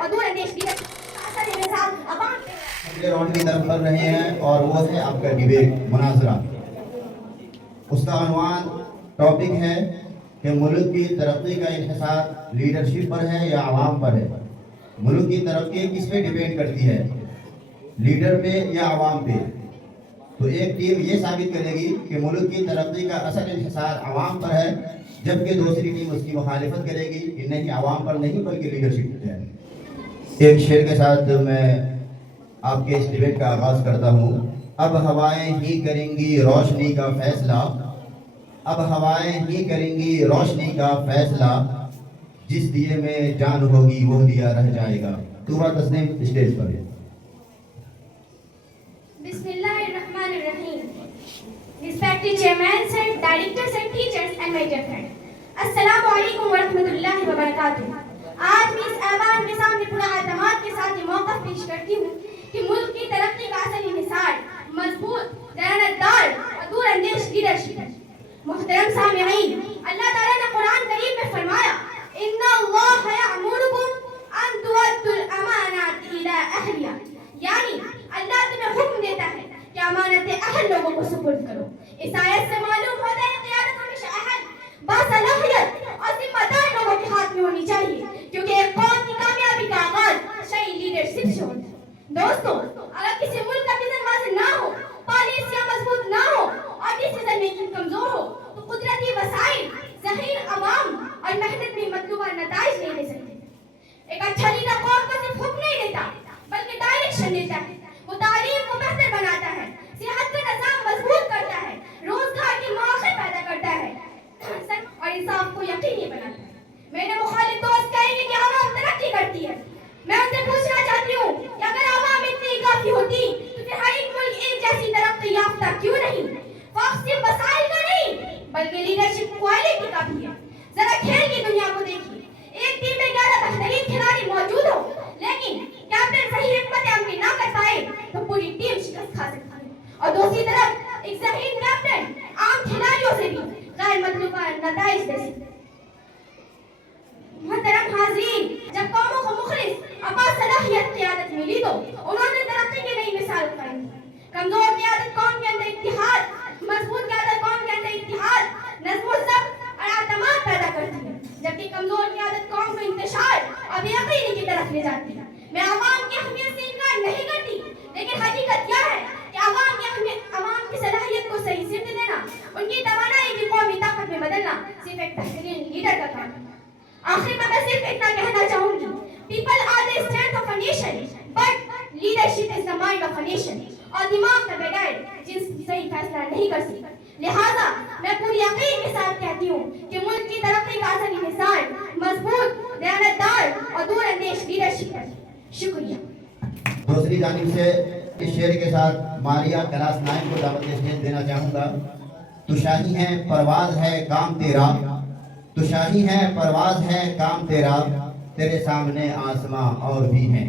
اور دور اندیش لیڈر اثر مثال عوام اگلے راؤنڈ کی طرف بڑھ رہے ہیں اور وہ ہے آپ کا ڈیبیٹ مناظرہ. اس کا عنوان ٹاپک ہے کہ ملک کی ترقی کا انحصار لیڈرشپ پر ہے یا عوام پر ہے. ملک کی ترقی کس پہ ڈیپینڈ کرتی ہے, لیڈر پہ یا عوام پہ؟ تو ایک ٹیم یہ ثابت کرے گی کہ ملک کی ترقی کا اصل انحصار عوام پر ہے, جبکہ دوسری ٹیم اس کی مخالفت کرے گی کہ نہیں, عوام پر نہیں بلکہ لیڈرشپ پر ہے. ایک شعر کے ساتھ میں آپ کے اس ڈیبیٹ کا آغاز کرتا ہوں. اب ہوائیں ہی کریں گی روشنی کا فیصلہ, اب ہوائیں ہی کریں گی روشنی کا فیصلہ, جس دیے میں جان ہوگی وہ دیا رہ جائے گا. طوبیٰ تسنیم اسٹیج پر ہے. بسم اللہ الرحمن الرحیم. Respected chairman, sir, directors and teachers and my dear friend. السلام علیکم ورحمۃ اللہ وبرکاتہ. آج میں اس ایوان کے سامنے پورا اعتماد کے ساتھ یہ موقف پیش کرتی ہوں کہ ملک کی ترقی کا اصل انحصار مضبوط, دیانتدار اور دور اندیش لیڈرشپ ہے. محترم سامعین, اللہ تعالیٰ نے قرآن کریم میں فرمایا ان اللہ یأمرکم ان تؤدوا الامانات الی اہلہا, یعنی اللہ تمہیں حکم دیتا ہے کہ امانت اہل لوگوں کو سپرد کرو. اس آیت سے معلوم ہوتا ہے کہ قیادت ہمیشہ اہل, باصلاحیت اور ذمہ دار لوگوں کے ہاتھ میں ہونی چاہیے, کیونکہ ایک قوم کی کامیابی کا آغاز شہری لیڈرشپ سے ہوتا ہے. دوستو, اگر کسی ملک کا وژن واضح نہ ہو, پالیسیاں مضبوط نہ ہو اور ڈیسیژن میکنگ کمزور ہو, تو قدرتی وسائل, ذہین عوام اور محنت بھی مطلوبہ نتائج نہیں دے سکتے. ایک اچھا لیڈر قوم کو صرف حکم نہیں دیتا بلکہ ڈائریکشن دیتا ہے. وہ تعلیم کو بہتر بناتا ہے, صحت کا نظام مضبوط کرتا ہے, روزگار کے مواقع پیدا کرتا ہے اور انصاف کو یقینی بناتا ہے. میرے مخالف دوست کہیں گے کہ عوام ترقی کرتی ہے. میں ان سے پوچھنا چاہتی ہوں کہ اگر عوام اتنی کافی ہوتی تو پھر ہر ایک ملک ایک جیسی ترقی یافتہ کیوں نہیں؟ فرق صرف وسائل کا نہیں بلکہ لیڈرشپ کوالٹی کا بھی ہے. ذرا کھیل کی دنیا کو دیکھیے. ایک ٹیم میں 11 بہترین کھلاڑی موجود ہو, لیکن کیپٹن صحیح حکمت عملی نہ کر پائے تو پوری ٹیم شکست کھا سکتی ہے. اور دوسری طرف ایک ذہین کیپٹن عام کھلاڑیوں سے بھی غیر مطلوبہ نتائج دے سکتے. محترم حاضرین, جب قوموں کو مخلص اور باصلاحیت قیادت ملی تو انہوں نے ترقی کی نئی مثال قائم کی. کمزور قیادت قوم کے اندر اتحاد, مضبوط قیادت قوم کے اندر اتحاد, نظم و ضبط اور اعتماد پیدا کرتی ہے, جبکہ کمزور قیادت قوم کو انتشار اور بے یقینی کی طرف لے جاتی ہے. میں عوام کی اہمیت سے انکار نہیں کرتی, لیکن حقیقت کیا ہے کہ عوام کی صلاحیت کو صحیح سمت دینا, ان کی توانائی کی قومی طاقت میں بدلنا صرف ایک بہترین لیڈر کا کام ہے. آخر میں صرف اتنا کہنا چاہوں گی, people are the strength of a nation, but leadership is the mind of a nation. اور دماغ کے بغیر جن صحیح فیصلہ نہیں کر سکتا. لہٰذا میں پوری یقین کے ساتھ کہتی ہوں کہ ملک کی ترقی کا اصل انحصار مضبوط, دیانتدار اور دور اندیش لیڈرشپ ہے. شکریہ. دوسری جانب سے اس شعر کے ساتھ ماریا کلاس 9 کو دعوت اسٹیج دینا چاہوں گا. تو شاہی ہے پرواز ہے کام تیرا, تو شاہی ہے پرواز ہے کام تیرا, تیرے سامنے آسماں اور بھی ہیں.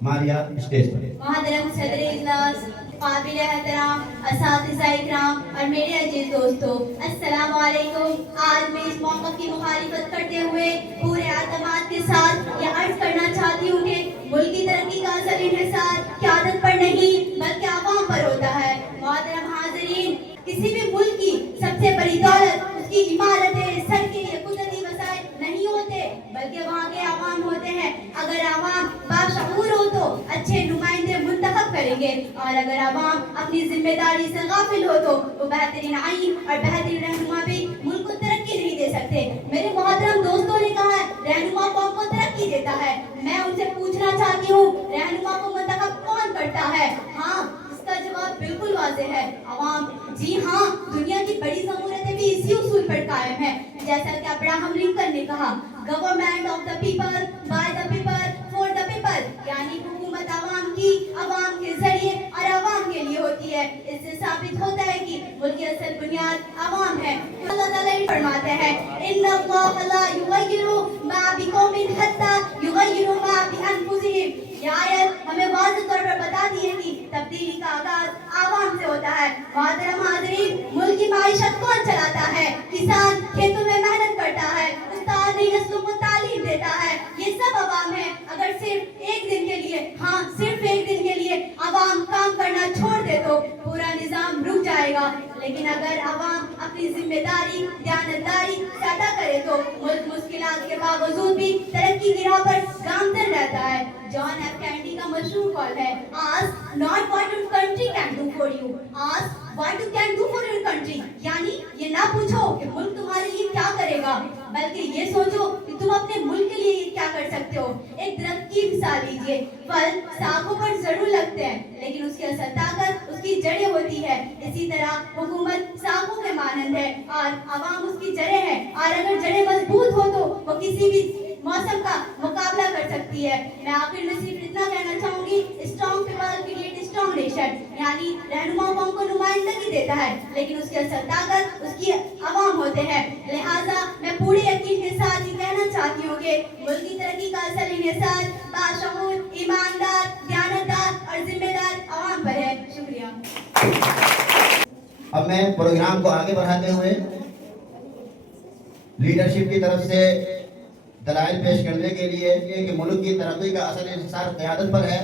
ماریا اسٹیج پر. محترم صدر اجلاس, قابل احترام اساتذہ اکرام اور میرے عزیز دوستو, السلام علیکم. آج میں اس موقف کی مخالفت کرتے ہوئے پورے اعتماد کے ساتھ یہ عرض کرنا چاہتی ہوں کہ ملک کی ترقی کا اصل انحصار قیادت پر نہیں بلکہ عوام پر ہوتا ہے. محترم حاضرین, کسی بھی ملک کی سب سے بڑی دولت اس کی عمارتیں, سڑکیں یا قدرتی وسائل نہیں ہوتے بلکہ وہاں کے عوام ہوتے ہیں. اگر عوام باشعور ہو تو اچھے نمائندے منتخب کریں گے, اور اگر عوام اپنی ذمہ داری سے غافل ہو تو وہ بہترین آئین اور بہترین رہنما بھی ملک کو ترقی نہیں دے سکتے. میرے محترم دوستوں نے کہا ہے رہنما قوم کو ترقی دیتا ہے. میں ان سے پوچھنا چاہتی ہوں رہنما کو منتخب کون کرتا ہے؟ ہاں, اس کا جواب بالکل واضح ہے, عوام. جی ہاں, دنیا کی بڑی جمہوریتیں بھی اسی اصول پر قائم ہیں. جیسا کہ ابراہم لنکن نے کہا, government of the people, by the people, for the people, یعنی حکومت عوام کی, عوام کے ذریعے اور عوام کے لیے ہوتی ہے. اس سے ثابت ہوتا ہے کہ ملک کی اصل بنیاد عوام ہے. اللہ تعالیٰ فرماتے ہیں ان اللہ لا یغیر ما بقوم حتی یغیروا ما بانفسہم. یہ آیت ہمیں واضح طور پر بتاتی ہے کہ تبدیلی کا آغاز عوام سے ہوتا ہے. محترم حاضرین, ملک کی معیشت کون چلاتا ہے؟ کسان کھیتوں میں محنت کرتا ہے, استاد نئی نسلوں کو تعلیم دیتا ہے, یہ سب عوام ہے اگر صرف ایک دن کے لیے، ہاں صرف ایک دن کے لیے عوام کام کرنا چھوڑ دے تو پورا نظام رک جائے گا، لیکن اگر عوام اپنی ذمہ داری دیانتداری سے ادا کرے تو ملک مشکلات کے باوجود بھی ترقی کی راہ پر گامزن رہتا ہے۔ جان ایف کینیڈی کا مشہور قول ہے ask not what your country can do for you, ask what you can do for your country, یعنی یہ نہ پوچھو کہ ملک تمہارے لیے کیا کرے گا، بلکہ یہ سوچو کہ تم اپنے ملک کے لیے کیا کر سکتے ہو۔ ایک درخت کی مثال لیجیے، پھل ساخوں پر ضرور لگتے ہیں لیکن اس کی اصل طاقت اس کی جڑیں ہوتی ہے، اسی طرح حکومت ساخوں کے مانند ہے اور عوام اس کی جڑیں ہیں، اور اگر جڑیں مضبوط ہو تو وہ کسی بھی موسم کا مقابلہ کر سکتی ہے۔ میں آخر میں صرف اتنا کہنا چاہوں گی، strong people create strong nation, یعنی رہنما قوم کو نمائندگی دیتا ہے لیکن اس کی اصل طاقت اس کی عوام ہوتے ہیں۔ لہٰذا میں پورے یقین کے ساتھ یہ کہنا چاہتی ہوں کہ ملک کی ترقی کا اصل انحصار باشعور، ایماندار، دیانتدار اور ذمہ دار عوام پر ہے۔ شکریہ۔ اب میں پروگرام کو آگے بڑھاتے ہوئے لیڈرشپ کی طرف سے دلائل پیش کرنے کے لیے کہ ملک کی ترقی کا اصل انحصار قیادت پر ہے،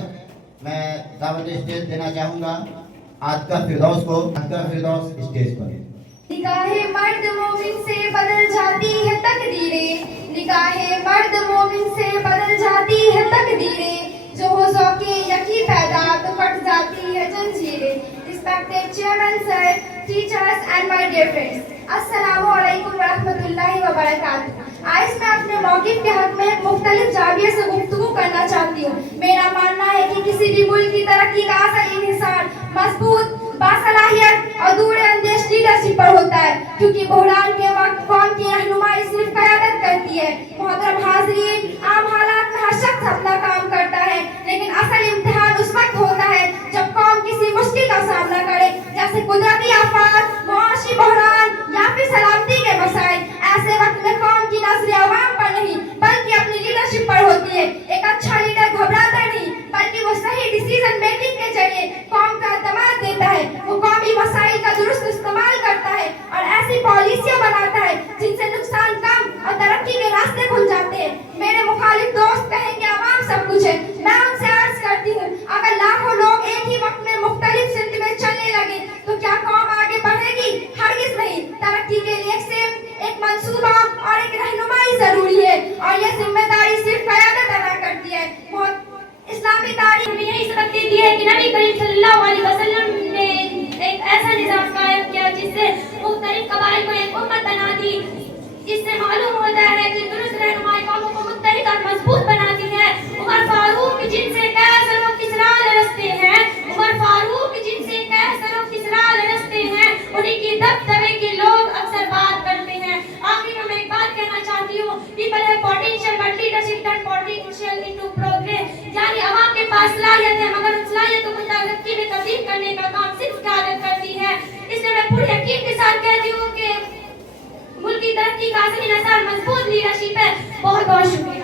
میں دعوت اسٹیج دینا چاہوں گا عاطقہ فردوس کو۔ عاطقہ فردوس اسٹیج پر۔ نگاہ مرد مومن سے بدل جاتی ہے تقدیریں، نگاہ مرد مومن سے بدل جاتی ہے تقدیریں، جو ہو ذوق یکی پیدا تو کٹ جاتی ہے زنجیریں۔ Respected Chairman Sir, teachers and my dear friends, السلام علیکم ورحمۃ اللہ وبرکاتہ۔ آج میں اپنے موقف کے حق میں مختلف زاویے سے گفتگو کرنا چاہتی ہوں۔ میرا ماننا ہے کہ کسی بھی ملک کی ترقی کا اصل انحصار مضبوط، باصلاحیت اور دور اندیش لیڈرشپ پر ہوتا ہے، کیونکہ بحران کے وقت قوم کی رہنمائی صرف قیادت کرتی ہے۔ محترم حاضرین، عام حالات میں ہر شخص اپنا کام کرتا ہے لیکن اصل امتحان اس وقت ہوتا ہے جب قوم کسی مشکل کا سامنا کرے، جیسے قدرتی آفات، معاشی بحران یا پھر سلامتی کے مسائل۔ ایسے وقت میں قوم کی نظر عوام پر نہیں بلکہ اپنی لیڈرشپ پر ہوتی ہے۔ ایک اچھا لیڈر گھبراتا نہیں بلکہ وہ صحیح ڈیسیژن میکنگ کے ذریعے قوم کا اعتماد دیتا ہے، وہ قومی وسائل کا درست استعمال کرتا ہے اور ایسی پالیسیاں بناتا ہے جن سے نقصان کم اور ترقی کے راستے کھل جاتے ہیں۔ میرے مخالف دوست کہیں کہ عوام سب کچھ ہے، میں ان سے عرض کرتی ہوں اگر لاکھوں لوگ ایک ہی وقت میں مختلف سمت میں چلنے لگے تو کیا قوم آگے بڑھے گی؟ ہرگز نہیں۔ ترقی کے لیے ایک سمت، ایک منصوبہ اور ایک رہنمائی ضروری ہے اور یہ ذمہ داری صرف قیادت ادا کرتی ہے۔ اسلامی تاریخ میں یہی سبق دیتی ہے کہ نبی کریم صلی اللہ علیہ وسلم نے ایک ایسا نظام قائم کیا جس سے مختلف قبائل کو ایک امت بنا دی۔ اس سے معلوم ہوتا ہے کہ درست رہنمائی قوموں کو متحد اور مضبوط بناتی ہے۔ عمر فاروق جن سے قیصر و کسریٰ لرزتے ہیں، عمر فاروق جن سے قیصر و کسریٰ لرزتے ہیں، انہیں کی دبدبے کے لوگ اکثر بات کرتے ہیں۔ آخر میں ایک بات کہنا چاہتی ہوں، people have potential but leadership turns potential into progress، یعنی عوام کے پاس صلاحیت ہے مگر ان صلاحیتوں کو ترقی میں تبدیل کرنے کا کام صرف قیادت کرتی ہے۔ اس لیے میں پورے یقین کے ساتھ کہتی ہوں کہ ملک کی ترقی کا اصل انحصار مضبوط لیڈرشپ ہے۔ بہت بہت شکریہ۔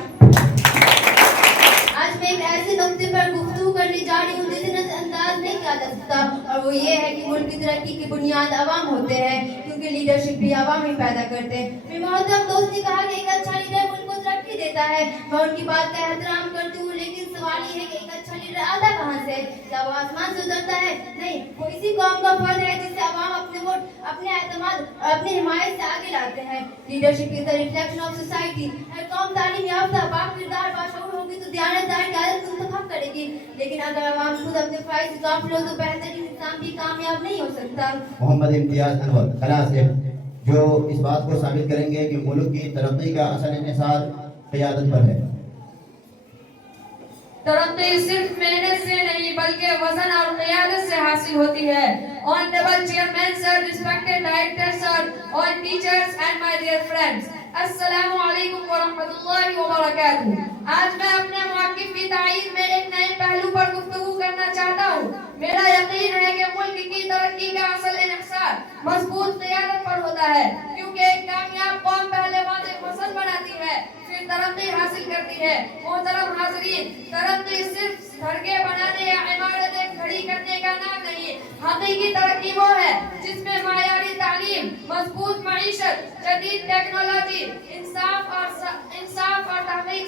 آج میں ایک ایسے نقطے پر گفتگو کرنے جا رہی ہوں جسے نظر انداز نہیں کیا جا سکتا، اور وہ یہ ہے کہ ملک کی ترقی کی بنیاد عوام ہوتے ہیں، کیونکہ لیڈرشپ بھی عوام ہی پیدا کرتے ہیں۔ میرے محترم دوست نے کہا کہ ایک اچھا لیڈر ملک کو ترقی دیتا ہے، میں ان کی بات کا احترام کرتی ہوں، لیکن سوال یہ ہے کہ ایک اچھا لیڈر آتا کہاں سے؟ کیا وہ آسمان سے اترتا ہے؟ نہیں، وہ اسی قوم کا فرد ہے جس سے عوام اپنے ووٹ، اپنے اعتماد اور اپنی حمایت سے آگے لاتے ہیں۔ Leadership is the reflection of society. ہر قوم تعلیم یافتہ، باکردار، باشعور ہوگی تو دیانتدار کی عادت منتخب کرے گی، لیکن اگر عوام خود اپنے فرائض سے غافل ہو تو بہترین نظام بھی کامیاب نہیں ہو سکتا۔ محمد امتیاز انور کلاس سے جو اس بات کو ثابت کریں گے کہ ملک کی ترقی کا اصل انحصار قیادت پر ہے۔ ترقی صرف محنت سے نہیں بلکہ وزن اور قیادت سے حاصل ہوتی ہے۔ Honorable Chairman Sir, respected Director Sir, all teachers and my dear friends, السلام علیکم ورحمۃ اللہ وبرکاتہ۔ آج میں اپنے موقف کی تعین میں ایک نئے پہلو پر گفتگو کرنا چاہتا ہوں۔ میرا یقین ہے کہ ملک کی ترقی کا اصل انحصار مضبوط قیادت پر ہوتا ہے، کیونکہ ایک کامیاب قوم پہلے واضح مقصد بناتی ہے پھر ترقی حاصل کرتی ہے۔ محترم حاضرین، ترقی صرف سڑکیں بنانے یا عمارتیں کھڑی کرنے کا نام نہیں، حقیقی ترقی وہ ہے جس میں معیاری تعلیم، مضبوط معیشت، جدید ٹیکنالوجی، انصاف اور تحقیق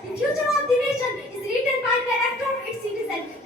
The future of the nation is written by character of its citizen।